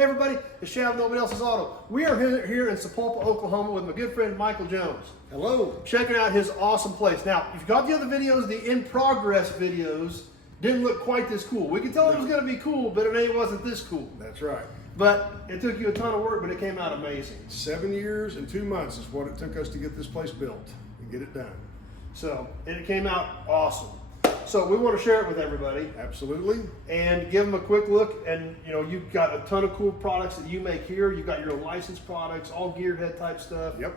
Hey everybody, it's Shav, Nobody Else's Auto. We are here in Sapulpa, Oklahoma with my good friend Michael Jones. Hello. Checking out his awesome place. Now, if you got the other videos, the in progress videos didn't look quite this cool. We could tell it was going to be cool, but it wasn't this cool. That's right. But it took you a ton of work, but it came out amazing. 7 years and 2 months is what it took us to get this place built and get it done. So, and it came out awesome. So we want to share it with everybody. Absolutely. And give them a quick look. And you know, you've got a ton of cool products that you make here. You've got your own licensed products, all GearHead type stuff. Yep.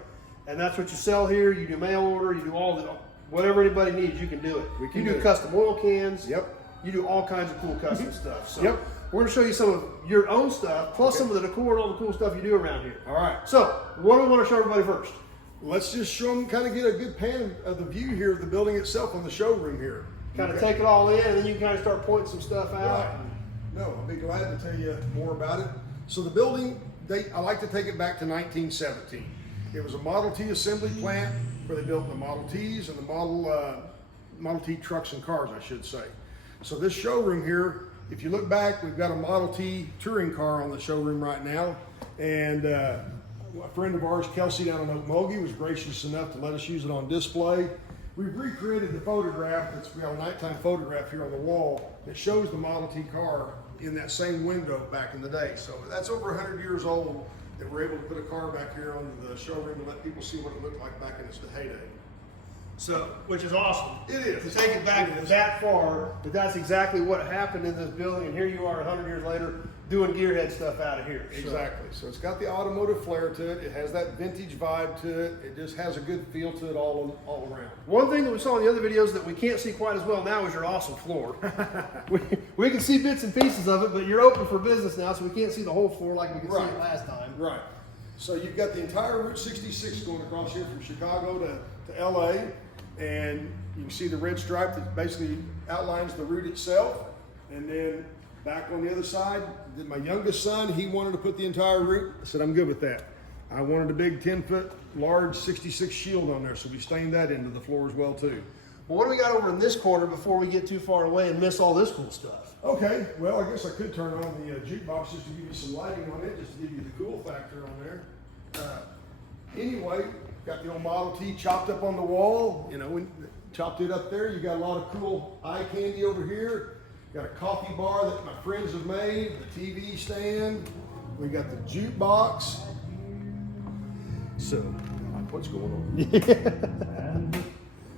And that's what you sell here. You do mail order. You do all the whatever anybody needs. You can do it. We can you do do custom oil cans. Yep. You do all kinds of cool custom stuff. So Yep. we're going to show you some of your own stuff, plus some of the decor and all the cool stuff you do around here. All right. So what do we want to show everybody first? Let's just show them, kind of get a good pan of the view here of the building itself on the showroom here. Kind of take it all in, and then you can kind of start pointing some stuff out. Right. No, I'll be glad to tell you more about it. So the building, I like to take it back to 1917. It was a Model T assembly plant where they built the Model Ts and the Model T trucks and cars, I should say. So this showroom here, if you look back, we've got a Model T touring car on the showroom right now. And a friend of ours, Kelsey down in Okmulgee, was gracious enough to let us use it on display. We've recreated the photograph. We got a nighttime photograph here on the wall that shows the Model T car in that same window back in the day. So that's over 100 years old that we're able to put a car back here on the showroom and let people see what it looked like back in its heyday. So, which is awesome. It is. To take it back that far, but that's exactly what happened in this building, and here you are 100 years later doing GearHead stuff out of here. Exactly. So it's got the automotive flair to it. It has that vintage vibe to it. It just has a good feel to it all around. One thing that we saw in the other videos that we can't see quite as well now is your awesome floor. we can see bits and pieces of it, but you're open for business now, so we can't see the whole floor like we could see it last time. Right. So you've got the entire Route 66 going across here from Chicago to LA, and you can see the red stripe that basically outlines the route itself. And then back on the other side, my youngest son, he wanted to put the entire route. I said, I'm good with that. I wanted a big 10-foot large 66 shield on there, so we stained that into the floor as well too. Well, what do we got over in this corner before we get too far away and miss all this cool stuff? Okay, well, I guess I could turn on the jukebox just to give you some lighting on it, just to give you the cool factor on there. Anyway, got the old Model T chopped up on the wall. You know, we chopped it up there. You got a lot of cool eye candy over here. Got a coffee bar that my friends have made, the TV stand. We got the jukebox. So, what's going on?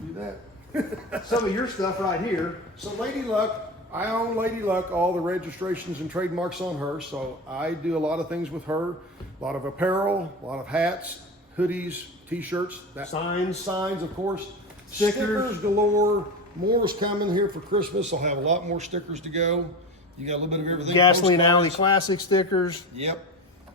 Do that. Some of your stuff right here. So Lady Luck, I own Lady Luck, all the registrations and trademarks on her. So I do a lot of things with her. A lot of apparel, a lot of hats, hoodies, t-shirts, signs, of course. Stickers galore. More is coming here for Christmas. I'll have a lot more stickers to go. You got a little bit of everything. Gasoline Alley Classic stickers. Yep.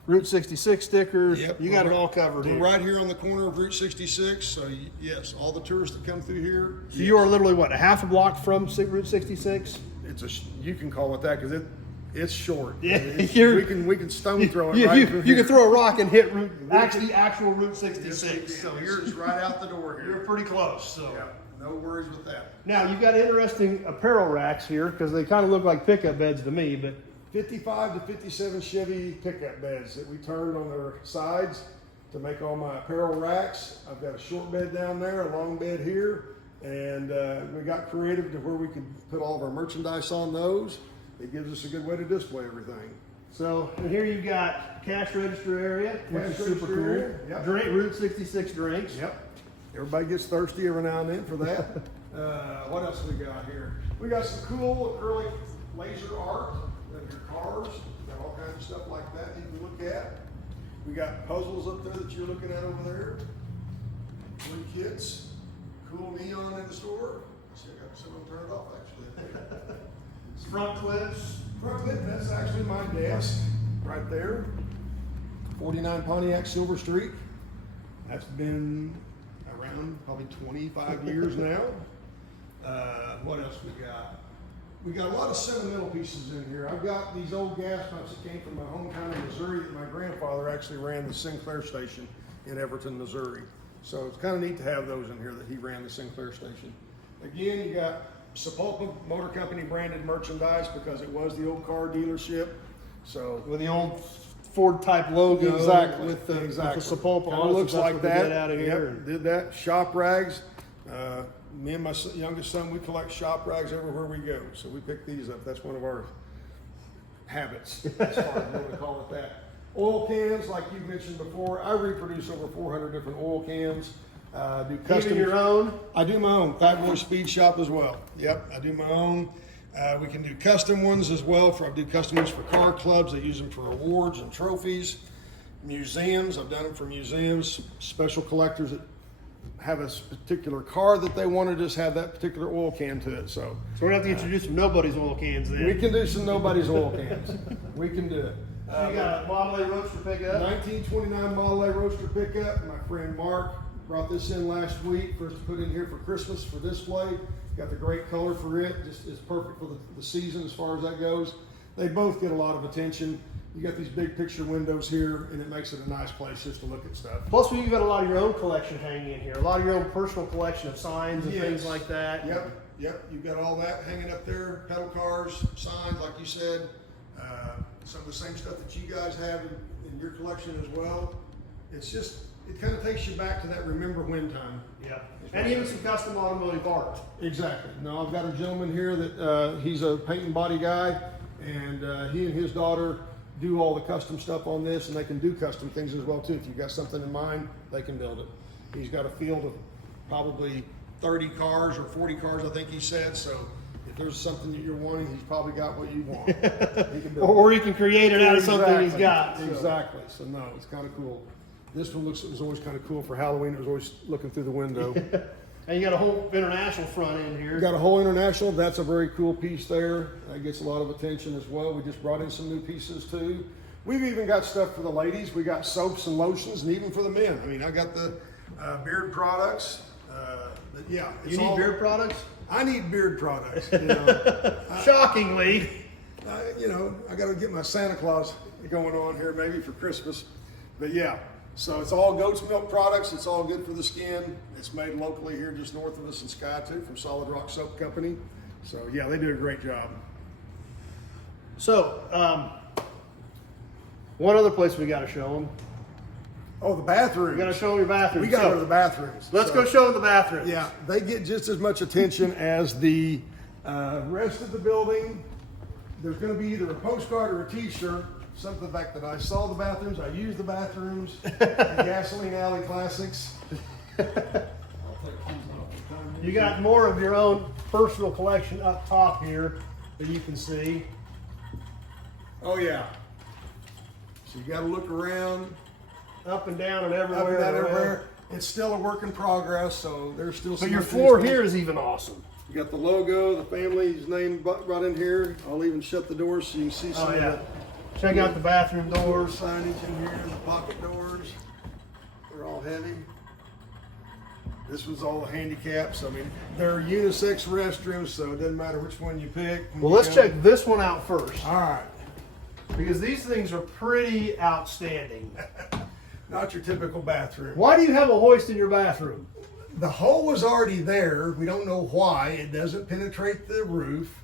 Route 66 stickers. Yep. You got it all covered here. Right here on the corner of Route 66. So yes, all the tourists that come through here. So you are literally what, a half a block from Route 66? You can call it that because it's short. Yeah, we can stone throw it right through You here. can throw a rock and hit actual Route 66. So you're just right out the door here. You're pretty close. So. Yeah, no worries with that. Now you've got interesting apparel racks here because they kind of look like pickup beds to me, but 55 to 57 Chevy pickup beds that we turned on their sides to make all my apparel racks. I've got a short bed down there, a long bed here, and we got creative to where we could put all of our merchandise on those. It gives us a good way to display everything. So and here you've got cash register area, which is super cool. Area. Yep. Route 66 drinks. Yep. Everybody gets thirsty every now and then for that. What else we got here? We got some cool acrylic laser art of your cars. We got all kinds of stuff like that you can look at. We got puzzles up there that you're looking at over there. Blue kits. Cool neon in the store. See, I got some of them turned off actually. Front clips. Front clip, that's actually my desk right there. 49 Pontiac Silver Streak. That's been around probably 25 years now. What else we got? We got a lot of sentimental pieces in here. I've got these old gas pumps that came from my hometown of Missouri that my grandfather actually ran the Sinclair station in Everton, Missouri. So it's kind of neat to have those in here that he ran the Sinclair station. Again, you got Sapulpa Motor Company branded merchandise because it was the old car dealership. So with the old Ford type logo. exactly, With the exactly. Sapulpa Kinda on it. looks So that's like what they that. did out of here. Yep, did that. Shop rags. Me and my youngest son, we collect shop rags everywhere we go. So we pick these up. That's one of our habits, as far as what we call it that. Oil cans, like you mentioned before, I reproduce over 400 different oil cans. Do custom. Even your own? I do my own. Fat Boy Speed Shop as well. Yep, I do my own. We can do custom ones as well. I do custom ones for car clubs. They use them for awards and trophies. Museums, I've done them for museums. Special collectors that have a particular car that they want to just have that particular oil can to it. So So we're gonna have to introduce some nobody's oil cans then. we can do some nobody's oil cans. We can do it. So you got a Model A Roadster pickup. 1929 Model A Roadster pickup. My friend Mark brought this in last week for us to put in here for Christmas for display. Got the great color for it. Just it's perfect for the season as far as that goes. They both get a lot of attention. You got these big picture windows here, and it makes it a nice place just to look at stuff. Plus, you've got a lot of your own collection hanging in here. A lot of your own personal collection of signs and Yes. things like that. Yep. You've got all that hanging up there. Pedal cars, signs, like you said. Some of the same stuff that you guys have in your collection as well. It's just, it kind of takes you back to that remember when time. Yeah. And even some custom automotive art. Exactly. Now I've got a gentleman here that he's a paint and body guy, and he and his daughter do all the custom stuff on this, and they can do custom things as well too. If you've got something in mind, they can build it. He's got a field of probably 30 cars or 40 cars, I think he said. So if there's something that you're wanting, he's probably got what you want. He can build Or you can create it out of something he's got. So. Exactly. So no, it's kind of cool. This one it was always kind of cool for Halloween. It was always looking through the window. And you got a whole international front end here. We got a whole international. That's a very cool piece there. That gets a lot of attention as well. We just brought in some new pieces too. We've even got stuff for the ladies. We got soaps and lotions, and even for the men. I mean, I got the beard products. But yeah, You need beard products? I need beard products. You know, Shockingly. you know, I got to get my Santa Claus going on here maybe for Christmas. But yeah, so it's all goat's milk products. It's all good for the skin. It's made locally here just north of us in Sky 2 from Solid Rock Soap Company. So yeah, they do a great job. So, one other place we got to show them. Oh, the bathrooms. We got to show them your bathroom. We got to go to the bathrooms. Let's So, go show them the bathroom. Yeah, they get just as much attention as the rest of the building. There's going to be either a postcard or a T-shirt. Something to the fact that I saw the bathrooms, I used the bathrooms, the Gasoline Alley Classics. I'll take these off. You got more of your own personal collection up top here that you can see. Oh yeah. So you got to look around, Up and down and up everywhere. and down everywhere. It's still a work in progress, so there's still some. But your unfinished floor things. here is even awesome. You got the logo, the family's name brought in here. I'll even shut the doors so you can see some Oh of yeah. the Check out the bathroom door doors. signage in here, the pocket doors. They're all heavy. This one's all handicaps. I mean, they're unisex restrooms, so it doesn't matter which one you pick. Well, let's check this one out first All right. because these things are pretty outstanding. Not your typical bathroom. Why do you have a hoist in your bathroom? The hole was already there. We don't know why. It doesn't penetrate the roof.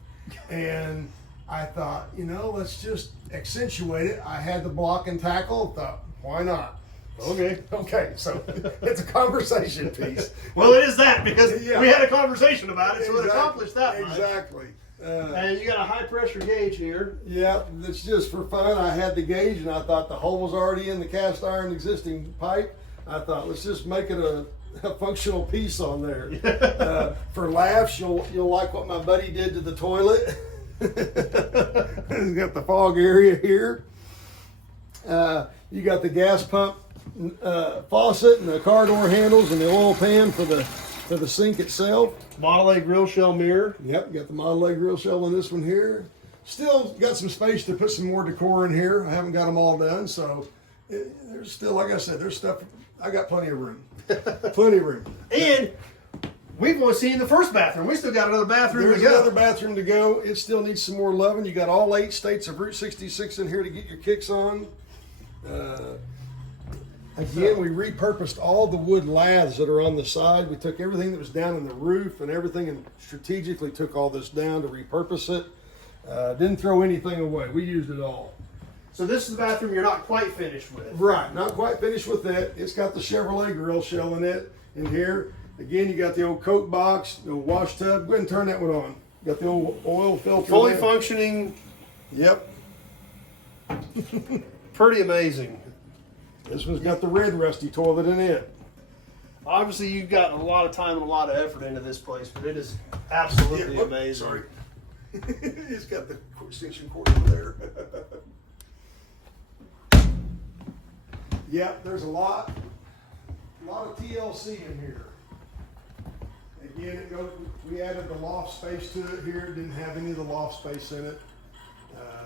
And I thought, you know, let's just accentuate it. I had the block and tackle. Thought, why not? Okay. Okay, so it's a conversation piece. Well, it is that because Yeah. we had a conversation about it, so it accomplished that much. Exactly. And you got a high pressure gauge here. Yeah, it's just for fun. I had the gauge, and I thought the hole was already in the cast iron existing pipe. I thought, let's just make it a functional piece on there. For laughs, you'll like what my buddy did to the toilet. He's got the fog area here. You got the gas pump faucet and the car door handles and the oil pan for the sink itself. Model A grill shell mirror. Yep, got the Model A grill shell on this one here. Still got some space to put some more decor in here. I haven't got them all done, so there's still, like I said, there's stuff. I got plenty of room. Plenty of room. And we've only seen the first bathroom. We still got another bathroom There's to go. another bathroom to go. It still needs some more loving. You got all 8 states of Route 66 in here to get your kicks on. Again, we repurposed all the wood laths that are on the side. We took everything that was down in the roof and everything and strategically took all this down to repurpose it. Didn't throw anything away. We used it all. So this is the bathroom you're not quite finished with. Right, not quite finished with that. It's got the Chevrolet grill shell in it. In here, again, you got the old coat box, the old wash tub. Go ahead and turn that one on. Got the old oil filter. Fully there. functioning. Yep. Pretty amazing. This one's got the red rusty toilet in it. Obviously, you've got a lot of time and a lot of effort into this place, but it is absolutely amazing. Sorry. It's got the extension cord over there. Yep, there's a lot of TLC in here. Again, we added the loft space to it here. It didn't have any of the loft space in it.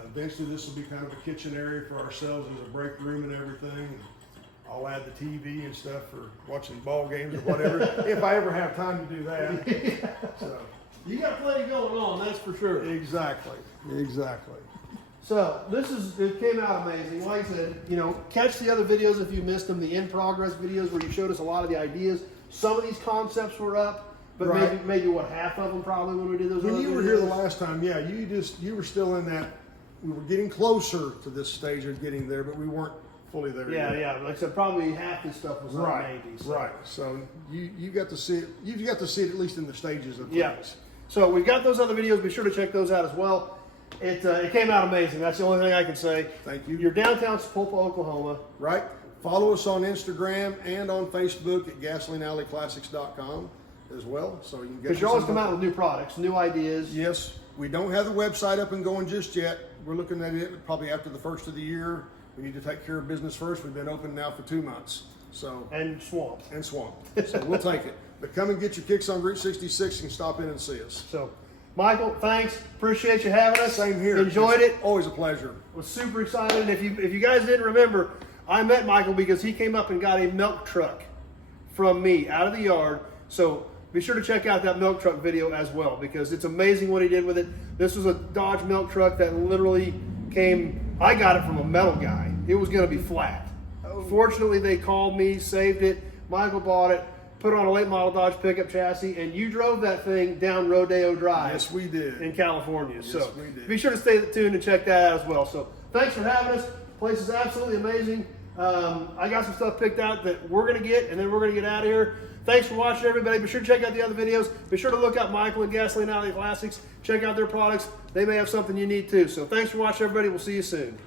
Eventually, this will be kind of a kitchen area for ourselves as a break room and everything. I'll add the TV and stuff for watching ball games or whatever, if I ever have time to do that. So, You got plenty going on, that's for sure. exactly. So it came out amazing. Like I said, you know, catch the other videos if you missed them, the in progress videos where you showed us a lot of the ideas. Some of these concepts were up, but Right. maybe what, half of them probably when we did those. When other you were here the videos? last time, yeah, you were still in that. We were getting closer to this stage of getting there, but we weren't fully there Yeah, yet. yeah. Like I said, probably half this stuff was Right, up maybe. So. right. So you got to see it. You've got to see it at least in the stages of Yeah. things. So we've got those other videos. Be sure to check those out as well. It came out amazing. That's the only thing I can say. Thank you. You're downtown Sapulpa, Oklahoma. Right. Follow us on Instagram and on Facebook at GasolineAlleyClassics.com as well. So you can get. Because you're always coming out with new products, new ideas. Yes, we don't have the website up and going just yet. We're looking at it probably after the first of the year. We need to take care of business first. We've been open now for 2 months. So And swamp. and swamp. So we'll take it. But come and get your kicks on Route 66 and stop in and see us. So, Michael, thanks. Appreciate you having us. Same here. Enjoyed It's it. always a pleasure. Was super excited. And if you guys didn't remember, I met Michael because he came up and got a milk truck from me out of the yard. So be sure to check out that milk truck video as well because it's amazing what he did with it. This was a Dodge milk truck that literally came. I got it from a metal guy. It was going to be flat. Fortunately, they called me, saved it. Michael bought it, put it on a late model Dodge pickup chassis, and you drove that thing down Rodeo Drive. Yes, we did. In California. Yes, So we did. be sure to stay tuned and check that out as well. So thanks for having us. The place is absolutely amazing. I got some stuff picked out that we're going to get, and then we're going to get out of here. Thanks for watching, everybody. Be sure to check out the other videos. Be sure to look up Michael and Gasoline Alley Classics. Check out their products. They may have something you need too. So thanks for watching, everybody. We'll see you soon.